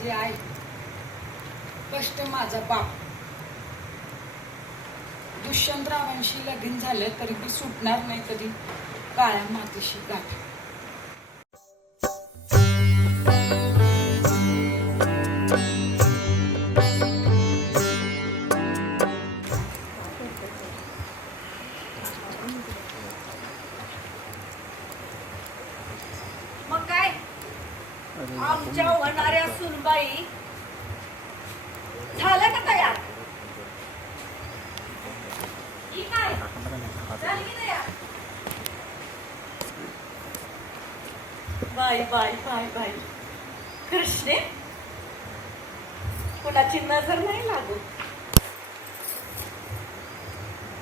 माझी आई. कष्ट माझा बाप. दुष्यंतरावांशी लगीन झालं तरी ती सुटणार नाही कधी. काळ्या मातीशी गाठ. सुनबाई. झालं का तयार? काय? झाली की तयार? बाई बाई बाई बाई. कृष्णे कुणाची नजर नाही लागू.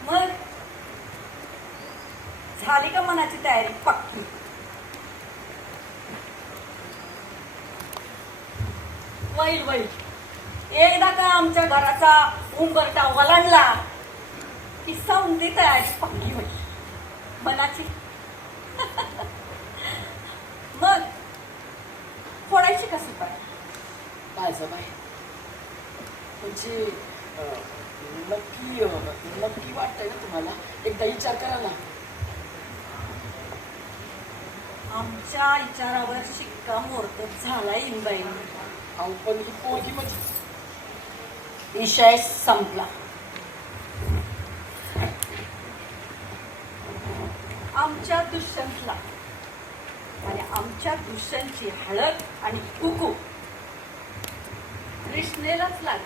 मग? झाली का मनाची तयारी? पक्की. Well well. एकदा का आमच्या घराचा उंबरटा वलांडला की सौंदी तयारी पक्की होईल. मनाची. मग फोडायची कशी पण. माझं बाई? म्हणजे नक्की नक्की वाटतंय ना तुम्हाला? एकदा विचार करा ना. आमच्या विचारावर शिक्का मोर्तब झाला इंबाई अहो पण ही पोरगी म्हणजे? विषय संपला. आमच्या दुष्यंतला. आणि आमच्या दुष्यंतची हळद आणि कुकू. कृष्णेलाच लाग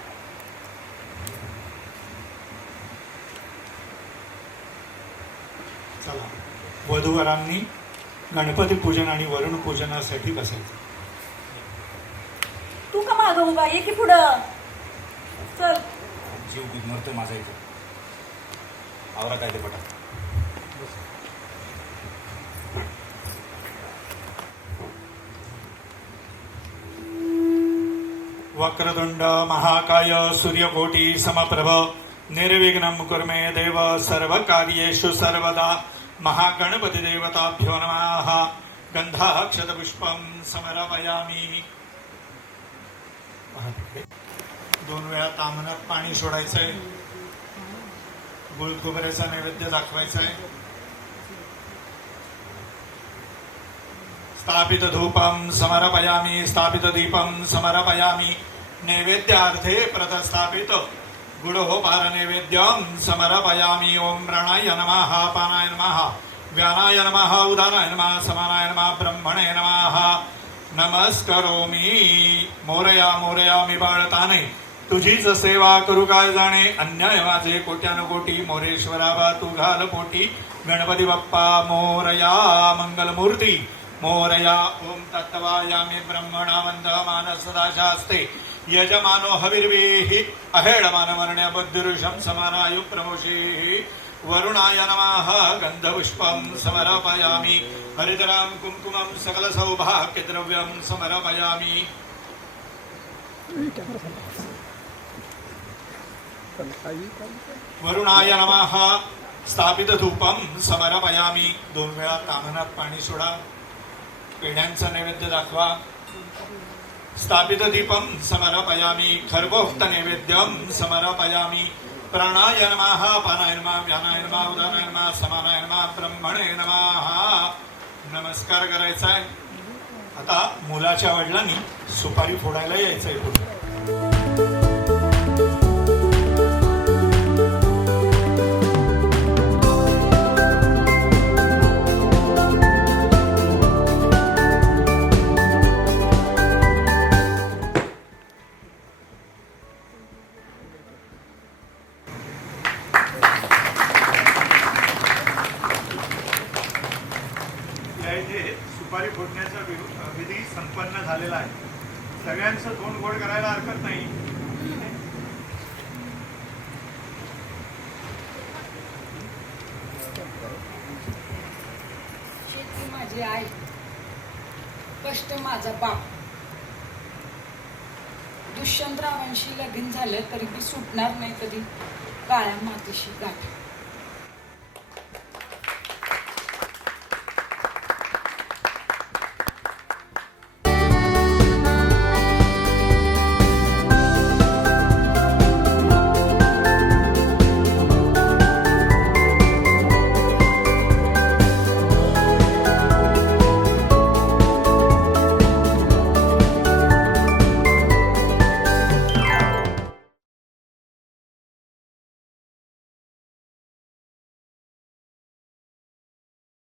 चला. वधूवरांनी गणपती पूजन आणि वरुण पूजनासाठी बसायचं. मागं उभा ये की पुढं. चल. जीव गुदमरतोय माझा इथे. आवरा काय ते पटा. वक्रतुंड महाकाय सूर्यकोटी समप्रभ निर्विघ्नं कुर्मे देव सर्वकार्येषु सर्वदा महागणपती देवताभ्यो नमः। गंधाक्षतपुष्पं समर्पयामि। दोन वेळा तांबणात पाणी सोडायचं आहे गुळगुबऱ्याचा नैवेद्य दाखवायचा आहे स्थापित धूपम समर्पयामी स्थापित दीपम समर्पयामी नैवेद्यार्थे प्रतस्थापित. गुडहोपार नैवेद्यम समर्पयामी ओम प्राणाय नमः पानाय नमः व्यानाय नमः उदानाय नमः समानाय नमः ब्रह्मणे नमः. नमस्करोमी। मोरया मोरया मी बाळताने। तुझीच सेवा करू काय जाणे? अन्याय माझे कोट्यानुकोटी। मोरेश्वरा बा तू घाल पोटी। गणपती बाप्पा मोरया मंगलमूर्ती। मोरया ओम तत्वायामी ब्रह्मणा वंदमान सदा असते यजमानो हविर्वेहि। अहेळमान मरण्य बुद्धिरुषं समानायु प्रमोषेहि वरुणाय नमः गन्धपुष्पं समर्पयामि। हरितरां कुङ्कुमं सकलसौभाग्यद्रव्यं समर्पयामि। वरुणाय नमः स्थापित धूपम समर्पयामि। दोन वेळा तामनात पाणी सोडा। पेढ्यांचा नैवेद्य दाखवा। स्थापित दीपम समर्पयामि। खर्वोक्त नैवेद्यम समर्पयामि। प्राणाय नमः पानाय नमः व्यानाय नमः उदानाय नमः समानाय नमः ब्रह्मणे नमः। नमस्कार करायचा आहे आता मुलाच्या वडिलांनी सुपारी फोडायला यायचंय पुढे. या सुपारी फोडण्याचा विधी संपन्न झालेला आहे. सगळ्यांचं तोंड गोड करायला हरकत नाही. शेती माझी आई. कष्ट माझा बाप. दुष्यंतरावांशी लगीन झालं तरी ती सुटणार नाही कधी. काळ्या मातीशी गाठ.